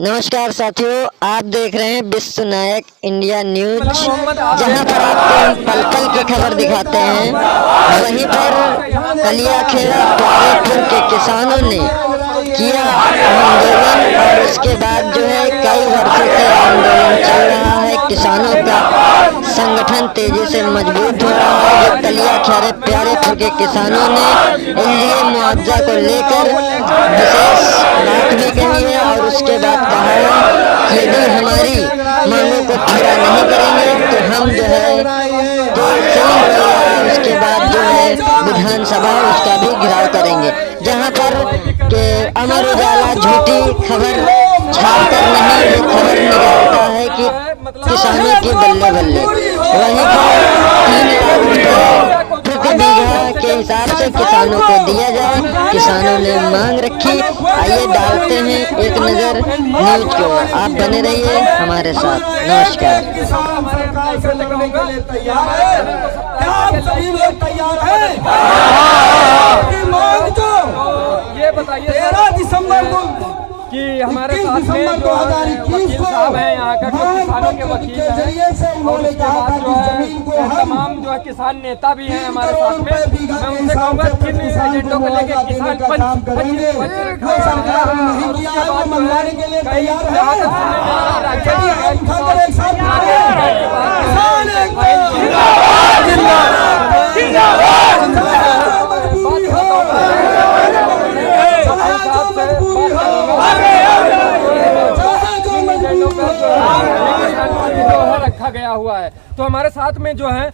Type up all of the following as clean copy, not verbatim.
नमस्कार साथियों, आप देख रहे हैं विश्व नायक इंडिया न्यूज, जहां पर आपको हम पल पल की खबर दिखाते हैं। वहीं पर कलियाखेड़ा प्यारेपुर के किसानों ने किया आंदोलन और उसके बाद जो है कई वर्षों से आंदोलन चल रहा है। किसानों का संगठन तेजी से मजबूत हो रहा है। जो कलियाखेड़ा प्यारेपुर के किसानों ने एलडीए मुआवजा को लेकर विशेष बात भी कही है और उसके बाद कहा है कि यदि हमारी मांगों को पूरा नहीं करेंगे तो हम जो है तो उसके बाद जो है विधानसभा उसका भी घेराव करेंगे। जहां पर के अमर उजाला झूठी खबर छापकर नहीं, वो खबर निकालता है कि किसानों की बल्ले बल्ले। वहीं पर 3 लाख रुपए प्रति बीघा के हिसाब से किसानों को दिया जाए, किसानों ने मांग रखी। आइए डालते हैं एक नजर न्यूज की ओर, आप बने रहिए हमारे साथ। नमस्कार। ये बताइए 13 दिसंबर को कि हमारे साथ में जो वकील साहब हैं यहाँ का, जो किसानों के वकील हैं, और उसके बाद जो है तमाम जो है किसान नेता भी हैं हमारे साथ में। मैं उनसे कहूँगा किन एजेंडों को लेकर किसान पंच और उसके बाद रखा गया हुआ है। तो हमारे साथ में जो है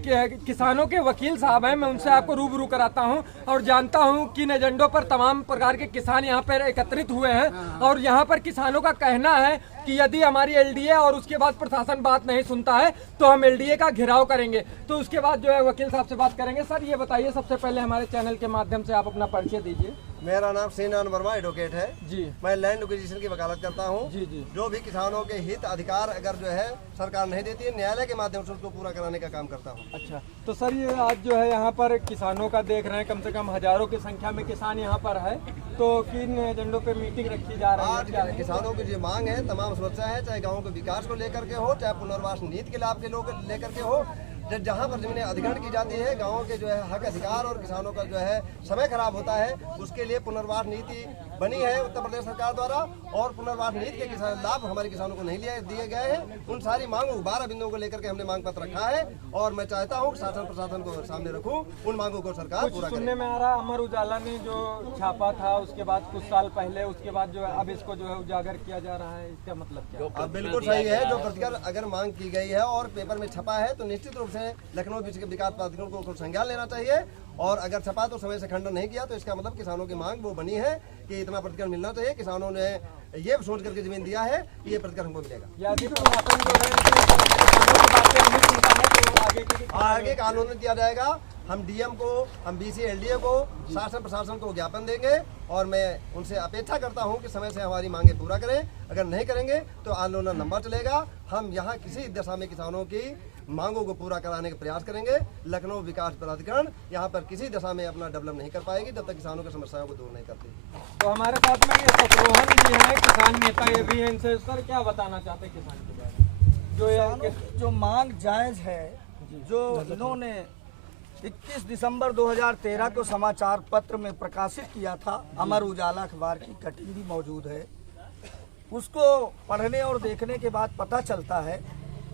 किसानों के वकील साहब हैं, मैं उनसे आपको रूबरू कराता हूं और जानता हूं किन एजेंडों पर तमाम प्रकार के किसान यहां पर एकत्रित हुए हैं। और यहां पर किसानों का कहना है कि यदि हमारी एलडीए और उसके बाद प्रशासन बात नहीं सुनता है तो हम एलडीए का घेराव करेंगे। तो उसके बाद जो है वकील साहब से बात करेंगे। सर ये बताइए, सबसे पहले हमारे चैनल के माध्यम से आप अपना परिचय दीजिए। मेरा नाम श्रीनारायण वर्मा एडवोकेट है जी। मैं लैंड एक्विजिशन की वकालत करता हूँ। जी जी। जो भी किसानों के हित अधिकार अगर जो है सरकार नहीं देती है, न्यायालय के माध्यम से उसको पूरा कराने का काम करता हूँ। अच्छा, तो सर ये आज जो है यहाँ पर किसानों का देख रहे हैं, कम से कम हजारों की संख्या में किसान यहाँ पर है, तो किन एजेंडों पे मीटिंग रखी जा रही है? आज किसानों की जो मांग है, तमाम समस्या है, चाहे गाँव के विकास को लेकर के हो, चाहे पुनर्वास नीति के लाभ के लोग लेकर के हो, जहाँ पर जमीनें अधिग्रहण की जाती है, गाँव के जो है हक अधिकार और किसानों का जो है समय खराब होता है, उसके लिए पुनर्वास नीति बनी है उत्तर प्रदेश सरकार द्वारा। और पुनर्वास नीति के किसान लाभ हमारे किसानों को नहीं दिए गए हैं। उन सारी मांगों 12 बिंदुओं को लेकर के हमने मांग पत्र रखा है और मैं चाहता हूँ शासन प्रशासन को सामने रखूँ, उन मांगों को सरकार पूरा करे। सुनने में आ रहा अमर उजाला ने जो छापा था उसके बाद कुछ साल पहले, उसके बाद जो है अब इसको जो है उजागर किया जा रहा है, इसका मतलब क्या? अब बिल्कुल सही है, जो प्रतिकर अगर मांग की गई है और पेपर में छपा है तो निश्चित रूप से लखनऊ विकास प्राधिकरण को संज्ञान लेना चाहिए। और अगर छपा तो समय से खंडन नहीं किया तो इसका मतलब किसानों की मांग वो बनी है कि इतना प्रतिकर मिलना चाहिए। किसानों ने ये सोच करके जमीन दिया है कि ये प्रतिकर हमको मिलेगा। आगे का आंदोलन किया जाएगा। हम डीएम को, हम बीसी एलडीए को, शासन प्रशासन को ज्ञापन देंगे और मैं उनसे अपेक्षा करता हूं कि समय से हमारी मांगे पूरा करें। अगर नहीं करेंगे तो आंदोलन लंबा चलेगा। हम यहाँ किसी दशा में किसानों की मांगों को पूरा कराने का प्रयास करेंगे। लखनऊ विकास प्राधिकरण यहाँ पर किसी दशा में अपना डेवलप नहीं कर पाएगी जब तक किसानों की समस्याओं को दूर नहीं करती। तो हमारे साथ में ये शत्रुघ्न जी हैं, किसान नेता ये भी हैं। इनसे सर क्या बताना चाहते हैं किसान के बारे में? जो मांग जायज है, जो इन्होंने 21 दिसंबर 2013 को समाचार पत्र में प्रकाशित किया था, अमर उजाला अखबार की कटिंग भी मौजूद है। उसको पढ़ने और देखने के बाद पता चलता है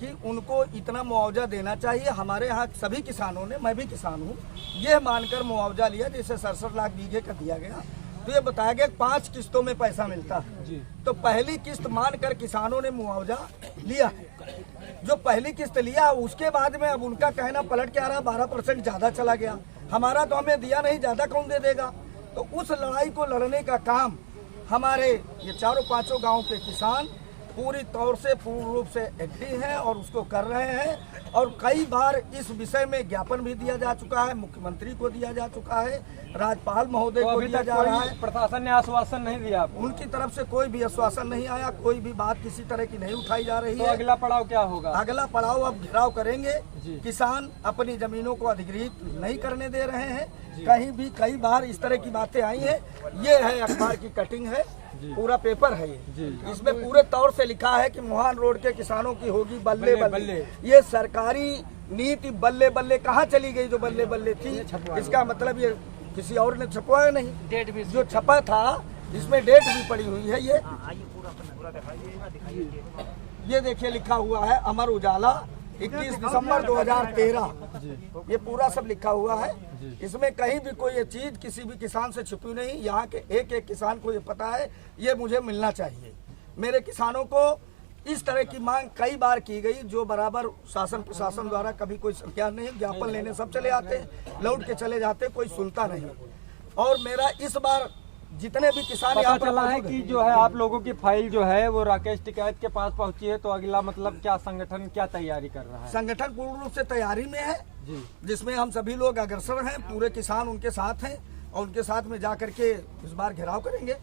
कि उनको इतना मुआवजा देना चाहिए। हमारे यहाँ सभी किसानों ने, मैं भी किसान हूँ, यह मानकर मुआवजा लिया जैसे 67 लाख बीघे का दिया गया। तो ये बताया गया 5 किस्तों में पैसा मिलता है। तो पहली किस्त मानकर किसानों ने मुआवजा लिया। जो पहली किस्त लिया उसके बाद में अब उनका कहना पलट के आ रहा 12% ज़्यादा चला गया। हमारा तो हमें दिया नहीं, ज़्यादा कौन दे देगा? तो उस लड़ाई को लड़ने का काम हमारे ये 4-5 गाँव के किसान पूरी तौर से पूर्ण रूप से एक्टिव हैं और उसको कर रहे हैं। और कई बार इस विषय में ज्ञापन भी दिया जा चुका है, मुख्यमंत्री को दिया जा चुका है, राज्यपाल महोदय को दिया जा रहा है। प्रशासन ने आश्वासन नहीं दिया आपको? उनकी तरफ से कोई भी आश्वासन नहीं आया, कोई भी बात किसी तरह की नहीं उठाई जा रही तो है। अगला पड़ाव क्या होगा? अगला पड़ाव अब घेराव करेंगे। किसान अपनी जमीनों को अधिग्रहित नहीं करने दे रहे हैं। कहीं भी कई बार इस तरह की बातें आई हैं। ये है अखबार की कटिंग है, पूरा पेपर है ये। इसमें पूरे तौर से लिखा है कि मोहान रोड के किसानों की होगी बल्ले बल्ले। ये सरकारी नीति बल्ले बल्ले कहाँ चली गई जो बल्ले बल्ले थी? इसका मतलब ये किसी और ने छपवाया नहीं, डेट भी जो छपा था इसमें डेट भी पड़ी हुई है। ये देखिए लिखा हुआ है अमर उजाला 21 दिसंबर 2013, ये पूरा सब लिखा हुआ है। इसमें कहीं भी कोई ये चीज किसी भी किसान से छुपी नहीं। यहाँ के एक एक किसान को ये पता है, ये मुझे मिलना चाहिए। मेरे किसानों को इस तरह की मांग कई बार की गई, जो बराबर शासन प्रशासन द्वारा कभी कोई संज्ञान नहीं, ज्ञापन लेने सब चले आते हैं, लौट के चले जाते, कोई सुनता नहीं। और मेरा इस बार जितने भी किसान यहाँ चला है कि जो है आप लोगों की फाइल जो है वो राकेश टिकैत के पास पहुंची है, तो अगला मतलब क्या संगठन क्या तैयारी कर रहा है? संगठन पूर्ण रूप से तैयारी में है, जिसमें हम सभी लोग अग्रसर हैं, पूरे किसान उनके साथ हैं और उनके साथ में जाकर के इस बार घेराव करेंगे,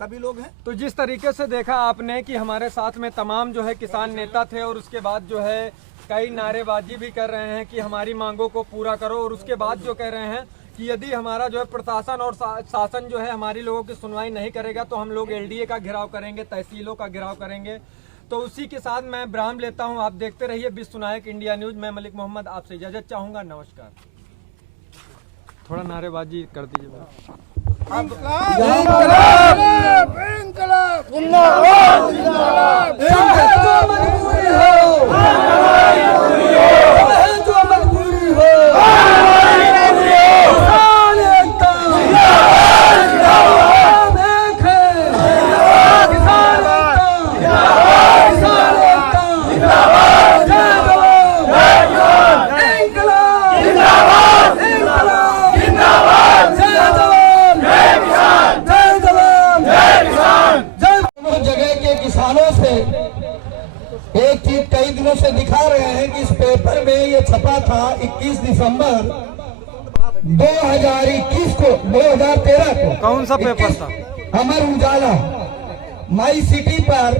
सभी लोग हैं। तो जिस तरीके से देखा आपने कि हमारे साथ में तमाम जो है किसान नेता थे और उसके बाद जो है कई नारेबाजी भी कर रहे हैं कि हमारी मांगों को पूरा करो, और उसके बाद जो कह रहे हैं कि यदि हमारा जो है प्रशासन और शासन जो है हमारी लोगों की सुनवाई नहीं करेगा तो हम लोग एलडीए का घेराव करेंगे, तहसीलों का घेराव करेंगे। तो उसी के साथ मैं विराम लेता हूं। आप देखते रहिए विश्व नायक इंडिया न्यूज। मैं मलिक मोहम्मद आपसे इजाजत चाहूंगा। नमस्कार। थोड़ा नारेबाजी कर दीजिए। एक चीज कई दिनों से दिखा रहे हैं कि इस पेपर में ये छपा था 21 दिसंबर 2021 को 2013 को। कौन सा पेपर था? अमर उजाला माई सिटी पर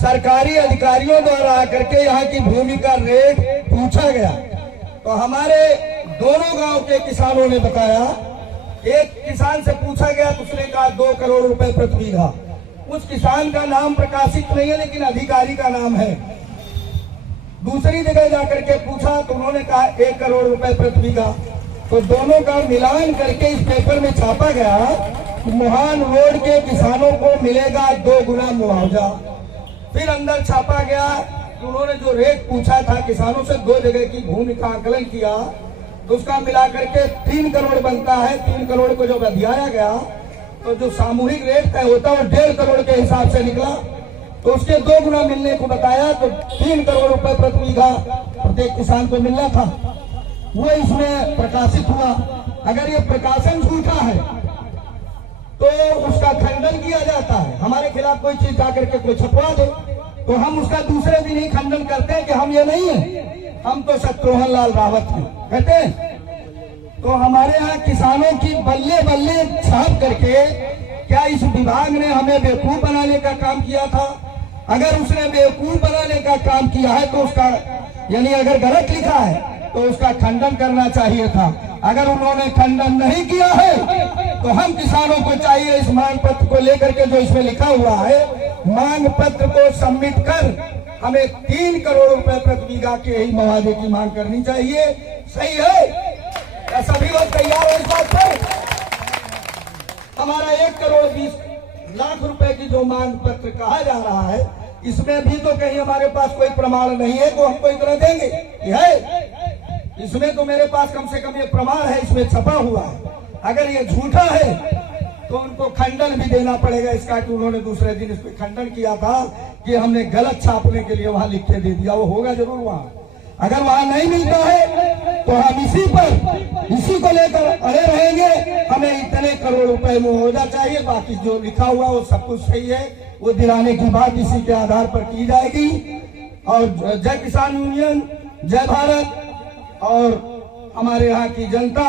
सरकारी अधिकारियों द्वारा आकर के यहाँ की भूमि का रेट पूछा गया, तो हमारे दोनों गांव के किसानों ने बताया। एक किसान से पूछा गया तो उसने कहा 2 करोड़ रुपए प्रति बीघा। उस किसान का नाम प्रकाशित नहीं है लेकिन अधिकारी का नाम है। दूसरी जगह जाकर के पूछा तो उन्होंने कहा 1 करोड़ रुपए प्रति बीघा। तो दोनों का मिलान करके इस पेपर में छापा गया कि मोहान रोड के किसानों को मिलेगा 2 गुना मुआवजा। फिर अंदर छापा गया तो उन्होंने जो रेट पूछा था किसानों से 2 जगह की भूमि का आकलन किया तो उसका मिला करके 3 करोड़ बनता है। 3 करोड़ को जब अधियाया गया तो जो सामूहिक रेट तय होता है वो 1.5 करोड़ के हिसाब से निकला, तो उसके 2 गुना मिलने को बताया, तो 3 करोड़ रुपए प्रति बीघा प्रत्येक किसान को मिलना था, वो इसमें प्रकाशित हुआ। अगर ये प्रकाशन झूठा है तो उसका खंडन किया जाता है। हमारे खिलाफ कोई चीज जाकर के कोई छपवा दे तो हम उसका दूसरे दिन ही खंडन करते हैं कि हम ये नहीं है, हम तो शत्रुघ्न लाल रावत हैं कहते हैं। तो हमारे यहाँ किसानों की बल्ले बल्ले छाप करके क्या इस विभाग ने हमें बेवकूफ बनाने का काम किया था? अगर उसने बेवकूफ बनाने का काम किया है तो उसका यानी अगर गलत लिखा है तो उसका खंडन करना चाहिए था। अगर उन्होंने खंडन नहीं किया है तो हम किसानों को चाहिए इस मांग पत्र को लेकर के जो इसमें लिखा हुआ है, मांग पत्र को सबमिट कर हमें 3 करोड़ रुपए प्रति बीघा के ही मुआवजे की मांग करनी चाहिए। सही है? सभी लोग तैयार है इस बात पर? हमारा 1 करोड़ 20 लाख रुपए की जो मांग पत्र कहा जा रहा है, इसमें भी तो कहीं हमारे पास कोई प्रमाण नहीं है तो हमको इतना देंगे? है इसमें तो मेरे पास कम से कम ये प्रमाण है, इसमें छपा हुआ है। अगर ये झूठा है तो उनको खंडन भी देना पड़ेगा इसका कि उन्होंने दूसरे दिन इस पर खंडन किया था कि हमने गलत छापने के लिए वहां लिख के दे दिया। वो होगा जरूर वहां। अगर वहां नहीं मिलता है तो हम इसी को लेकर अड़े रहेंगे। हमें इतने करोड़ रुपए मुआवजा चाहिए, बाकी जो लिखा हुआ वो सब कुछ सही है, वो दिलाने की बात इसी के आधार पर की जाएगी। और जय किसान यूनियन, जय भारत और हमारे यहाँ की जनता,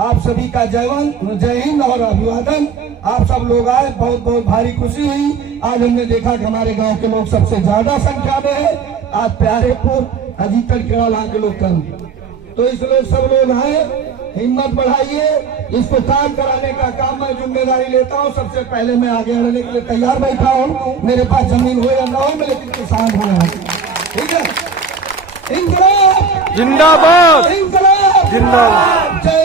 आप सभी का जय हिंद और अभिवादन। आप सब लोग आए, बहुत बहुत भारी खुशी हुई। आज हमने देखा कि हमारे गांव के लोग सबसे ज्यादा संख्या में है। आज प्यारेपुर अजीतल केरल के लोग कम, तो इसलिए सब लोग आए हिम्मत बढ़ाइए, इसको काम कराने का काम मैं जिम्मेदारी लेता हूँ। सबसे पहले मैं आगे बढ़ने के लिए तैयार बैठा हूँ। मेरे पास जमीन हो या ना हो, मैं लेकिन किसान हो रहा हूँ। ठीक है, इंकलाब जिंदाबाद इंकलाब जिंदाबाद। जय